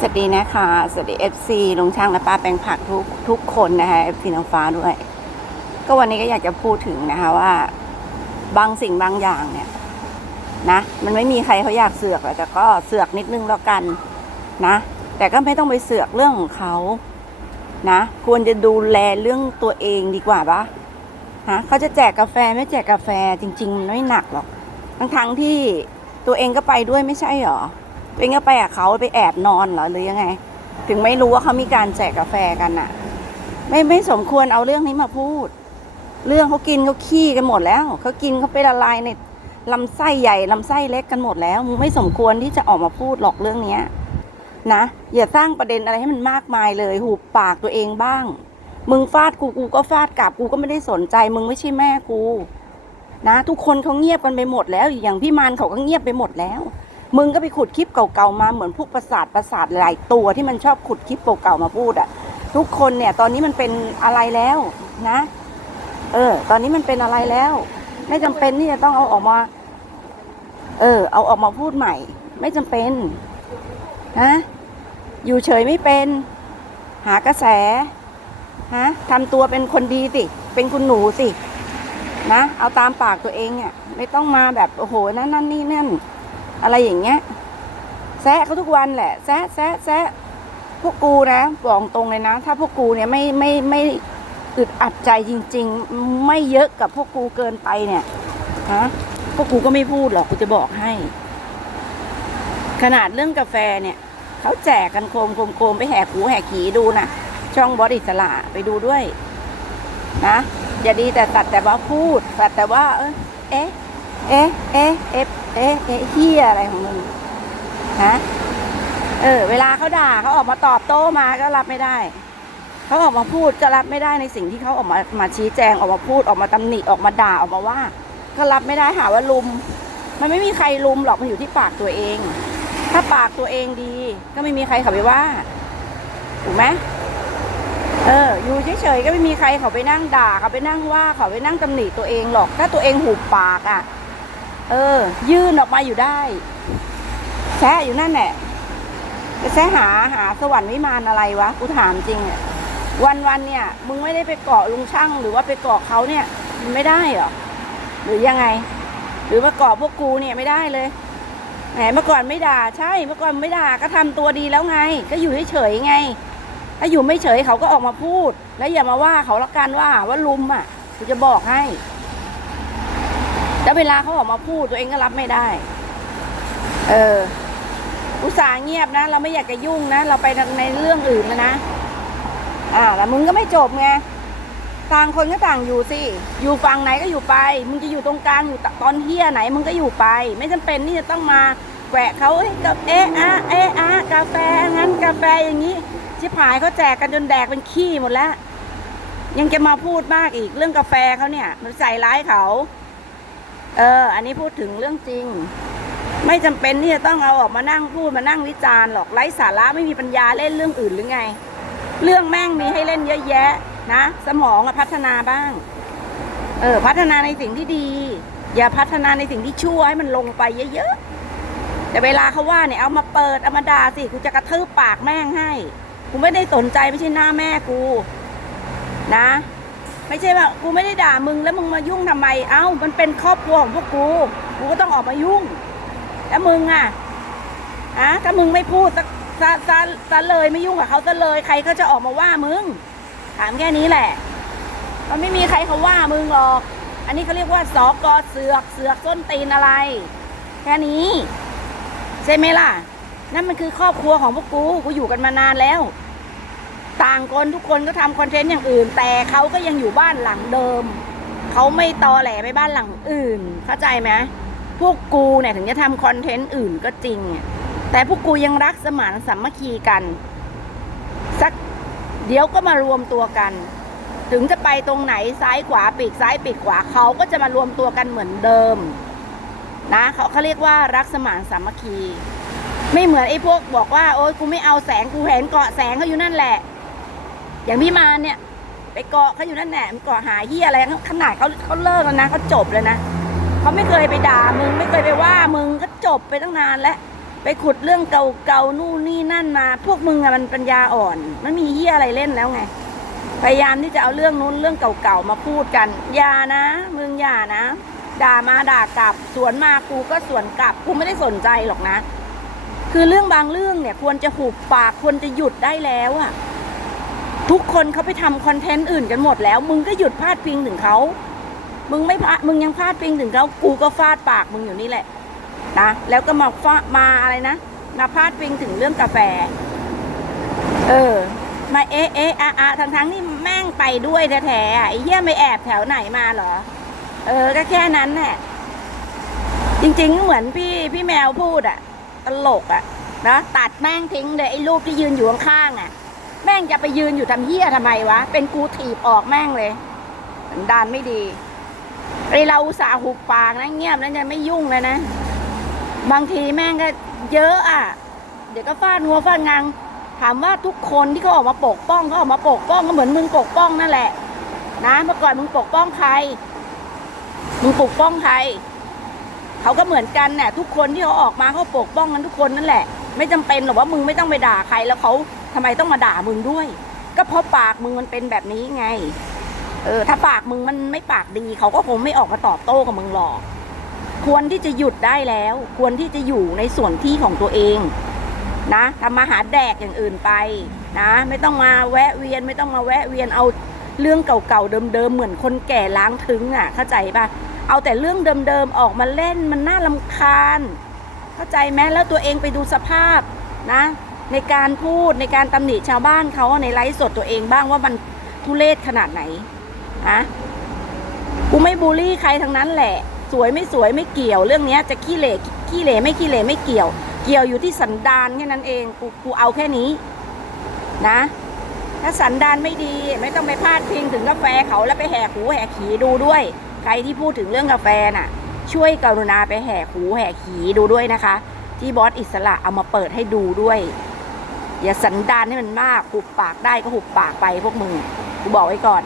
สวัสดีนะคะ สวัสดี FC ลุงช่างและป้าแปลงผักทุกทุกคนนะคะ FC น้องฟ้าด้วย ก็วันนี้ก็อยากจะพูดถึงนะคะว่า บางสิ่งบางอย่างเนี่ยนะมันไม่มีใครเขาอยากเสือกหรอกแต่ก็เสือกนิดนึงแล้วกันนะ แต่ก็ไม่ต้องไปเสือกเรื่องของเขานะ ควรจะดูแลเรื่องตัวเองดีกว่าปะฮะเขาจะแจกกาแฟไม่แจกกาแฟจริงๆมันไม่หนักหรอกทั้งทั้งๆที่ตัวเองก็ไปด้วยไม่ใช่หรอ ตัวเองก็ไปกับเขาไปแอบนอนเหรอหรือยังไง ถึงไม่รู้ว่าเขามีการแจกกาแฟกันน่ะไม่ไม่สมควรเอาเรื่องนี้มาพูด เรื่องเขากินเขาขี้กันหมดแล้วเขากินเขาไปละลายในลำไส้ใหญ่ลำไส้เล็กกันหมดแล้วมึงไม่สมควรที่จะออกมาพูดหรอกเรื่องเนี้ยนะอย่าสร้างประเด็นอะไรให้มันมากมายเลยหูปากตัวเองบ้าง มึงฟาดกูกูก็ฟาดกลับกูก็ไม่ได้สนใจ มึงไม่ใช่แม่กู นะ ทุกคนเขาเงียบกันไปหมดแล้ว อย่างพี่มานเขาก็เงียบไปหมดแล้ว มึงก็ไปขุดคลิปเก่าๆมาเหมือนพวกประสาทประสาทหลายตัวที่มันชอบขุดคลิปเก่าๆมาพูดอะทุกคนเนี่ย ตอนนี้มันเป็นอะไรแล้วนะ เออ ตอนนี้มันเป็นอะไรแล้ว ไม่จำเป็นที่จะต้องเอาออกมา เออ เอาออกมาพูดใหม่ ไม่จำเป็นฮะอยู่เฉยไม่เป็น หากระแสฮะทำตัวเป็นคนดีสิ เป็นคุณหนูสิ นะ เอาตามปากตัวเองอะ ไม่ต้องมาแบบโอ้โหนั่นนั่นนี่นั่น อะไรอย่างเงี้ยแซะเขาทุกวันแหละแซะแซะแซะพวกกูนะบอกตรงเลยนะ ถ้าพวกกูเนี่ยไม่ไม่ไม่อึดอัดใจจริง ๆ ไม่เยอะกับพวกกูเกินไปเนี่ยฮะพวกกูก็ไม่พูดหรอกกูจะบอกให้ ขนาดเรื่องกาแฟเนี่ยเขาแจกกันโคมโคมโคมไปแหกหูแหกขีดูนะช่องบอสอิสระไปดูด้วย นะอย่าดีแต่ตัดแต่ว่าพูดตัดแต่ว่า เออเอ๊ะเอ๊ะเอ๊ะเอ๊ะ เอ๊ะเอ๊ะเฮียอะไรของมึงฮะเออ เวลาเขาด่าเขาออกมาตอบโต้มาก็รับไม่ได้เขาออกมาพูดก็รับไม่ได้ในสิ่งที่เขาออกมามาชี้แจงออกมาพูดออกมาตำหนิออกมาด่าออกมาว่า ก็รับไม่ได้หาว่าลุม มันไม่มีใครลุมหรอกมันอยู่ที่ปากตัวเอง ถ้าปากตัวเองดี ก็ไม่มีใครเขาไปว่าถูกไหมเออ อยู่เฉยๆก็ไม่มีใครเขาไปนั่งด่าเขาไปนั่งว่าเขาไปนั่งตำหนิตัวเองหรอก ถ้าตัวเองหูปากอะ่ะ เออ ยื่นออกมาอยู่ได้ แซะอยู่นั่นแหละจะแซะหาหาสวรรค์วิมานอะไรวะกูถามจริงอะวันวันเนี่ย มึงไม่ได้ไปเกาะลุงช่าง หรือว่าไปเกาะเขาเนี่ยมันไม่ได้เหรอหรือยังไง หรือมาเกาะพวกกูเนี่ยไม่ได้เลยแหมเมื่อก่อนไม่ด่าใช่เมื่อก่อนไม่ด่าก็ทำตัวดีแล้วไง ก็อยู่เฉยๆไง ถ้าอยู่ไม่เฉยเขาก็ออกมาพูด แล้วอย่ามาว่าเขาละกันว่าว่าลุมอะกูจะบอกให้ แล้วเวลาเขาออกมาพูดตัวเองก็รับไม่ได้ เออ อุตส่าห์เงียบนะ เราไม่อยากจะยุ่งนะ เราไปในเรื่องอื่นนะนะ อ่าแต่มึงก็ไม่จบไง ต่างคนก็ต่างอยู่สิ อยู่ฝั่งไหนก็อยู่ไป มึงจะอยู่ตรงกลางอยู่ตอนเที่ยไหนมึงก็อยู่ไป ไม่จำเป็นที่จะต้องมาแกะเขาเอ้กับเอะอะเอะอะกาแฟงั้นกาแฟอย่างนี้ ชิบหายเขาแจกกันจนแดกเป็นขี้หมดแล้ว ยังจะมาพูดมากอีกเรื่องกาแฟเขาเนี่ย มันใส่ร้ายเขา เออ อันนี้พูดถึงเรื่องจริง ไม่จำเป็นที่จะต้องเอาออกมานั่งพูดมานั่งวิจารณ์หรอกไร้สาระไม่มีปัญญาเล่นเรื่องอื่นหรือไง เรื่องแม่งมีให้เล่นเยอะแยะนะ สมองพัฒนาบ้าง เออ พัฒนาในสิ่งที่ดี อย่าพัฒนาในสิ่งที่ชั่วให้มันลงไปเยอะๆแต่เวลาเขาว่าเนี่ยเอามาเปิดเอามาด่าสิกูจะกระทืบปากแม่งให้กูไม่ได้สนใจไม่ใช่หน้าแม่กู นะ ไม่ใช่ว่ากูไม่ได้ด่ามึงแล้วมึงมายุ่งทำไม เอ้า มันเป็นครอบครัวของพวกกู กูก็ต้องออกมายุ่ง แล้วมึงอะอะถ้ามึงไม่พูดซะซะซะซะเลยไม่ยุ่งกับเขาซะเลย ใครก็จะออกมาว่ามึง ถามแค่นี้แหละ มันไม่มีใครเขาว่ามึงหรอก อันนี้เขาเรียกว่าสอกอเสือกเสือกส้นตีนอะไร แค่นี้ ใช่ไหมล่ะ นั่นมันคือครอบครัวของพวกกู กูอยู่กันมานานแล้ว ต่างคนทุกคนก็ทำคอนเทนต์อย่างอื่น แต่เขาก็ยังอยู่บ้านหลังเดิม เขาไม่ตอแหลไปบ้านหลังอื่น เข้าใจไหมพวกกูเนี่ยถึงจะทำคอนเทนต์อื่นก็จริง แต่พวกกูยังรักสมานสามัคคีกัน สักเดี๋ยวก็มารวมตัวกัน ถึงจะไปตรงไหนซ้ายขวาปีกซ้ายปีกขวาเขาก็จะมารวมตัวกันเหมือนเดิม นะเขาเขาเรียกว่ารักสมานสามัคคี ไม่เหมือนไอ้พวกบอกว่า โอ๊ยกูไม่เอาแสงกูเห็นเกาะแสงเขาอยู่นั่นแหละ อย่างพี่มาเนี่ย ไปเกาะเขาอยู่นั่นแหละมันเกาะหาเฮียอะไรขนาดเขาเขาเลิกแล้วนะเขาจบแล้วนะเขาไม่เคยไปด่ามึงไม่เคยไปว่ามึงก็จบไปตั้งนานแล้วไปขุดเรื่องเก่าๆนู่นนี่นั่นมา พวกมึงอะมันปัญญาอ่อน มันมีเฮียอะไรเล่นแล้วไง พยายามที่จะเอาเรื่องนู้นเรื่องเก่าๆมาพูดกันอย่านะ มึงอย่านะ ด่ามาด่ากลับ สวนมากูก็สวนกลับกูไม่ได้สนใจหรอกนะ คือเรื่องบางเรื่องเนี่ย ควรจะหุบปากควรจะหยุดได้แล้วอะ ทุกคนเขาไปทำคอนเทนต์อื่นกันหมดแล้ว มึงก็หยุดพาดพิงถึงเขามึงไม่พามึงยังพาดพิงถึงเขากูก็ฟาดปากมึงอยู่นี่แหละนะแล้วก็มาฟามาอะไรนะมาพาดพิงถึงเรื่องกาแฟ เออ มาเอะเอะอะอะทั้งทั้งนี่แม่งไปด้วยแท้ๆอะไอ้เหี้ยไม่แอบแถวไหนมาเหรอ เออ ก็แค่นั้นแหละจริงๆเหมือนพี่พี่แมวพูดอะตลกอะนะตัดแม่งทิ้งเลยไอ้รูปที่ยืนอยู่ข้างๆอะ แม่งจะไปยืนอยู่ทำเหี้ยทำไมวะ เป็นกูถีบออกแม่งเลยสันดานไม่ดีไอเราอุตส่าห์หุบปากนะเงียบแล้วจะไม่ยุ่งเลยนะ บางทีแม่งก็เยอะอะ เดี๋ยวก็ฟาดงัวฟาดงางถามว่าทุกคนที่เขาออกมาปกป้องเขาออกมาปกป้องก็เหมือนมึงปกป้องนั่นแหละ นะเมื่อก่อนมึงปกป้องใคร มึงปกป้องใครเขาก็เหมือนกันเนี่ยทุกคนที่เขาออกมาเขาปกป้องกันทุกคนนั่นแหละ ไม่จำเป็นหรอกว่ามึงไม่ต้องไปด่าใครแล้วเขา ทำไมต้องมาด่ามึงด้วย ก็เพราะปากมึงมันเป็นแบบนี้ไง เออ ถ้าปากมึงมันไม่ปากดี เขาก็คงไม่ออกมาตอบโต้กับมึงหรอก ควรที่จะหยุดได้แล้ว ควรที่จะอยู่ในส่วนที่ของตัวเอง นะทำมาหาแดกอย่างอื่นไป นะ ไม่ต้องมาแวะเวียน ไม่ต้องมาแวะเวียนเอาเรื่องเก่าๆเดิมๆเหมือนคนแก่ล้างถึงอะ เข้าใจปะเอาแต่เรื่องเดิมๆออกมาเล่นมันน่าลำคาญ เข้าใจไหมแล้วตัวเองไปดูสภาพนะ ในการพูดในการตำหนิชาวบ้านเขาในไลฟ์สดตัวเองบ้างว่ามันทุเลศขนาดไหนอะกูไม่บูลลี่ใครทั้งนั้นแหละ สวยไม่สวยไม่เกี่ยว เรื่องนี้จะขี้เหร่ขี้เหร่ไม่ขี้เหร่ไม่เกี่ยว เกี่ยวอยู่ที่สันดานแค่นั้นเองกูกูเอาแค่นี้ นะ ถ้าสันดานไม่ดี ไม่ต้องไปพาดพิงถึงกาแฟเขาแล้วไปแหกหูแหกขีดูด้วย ใครที่พูดถึงเรื่องกาแฟน่ะ ช่วยกรุณาไปแหกหูแหกขีดูด้วยนะคะ ที่บอสอิสระเอามาเปิดให้ดูด้วย อย่าสันดานให้มันมากหุบปากได้ก็หุบปากไปพวกมึงกูบอกไว้ก่อน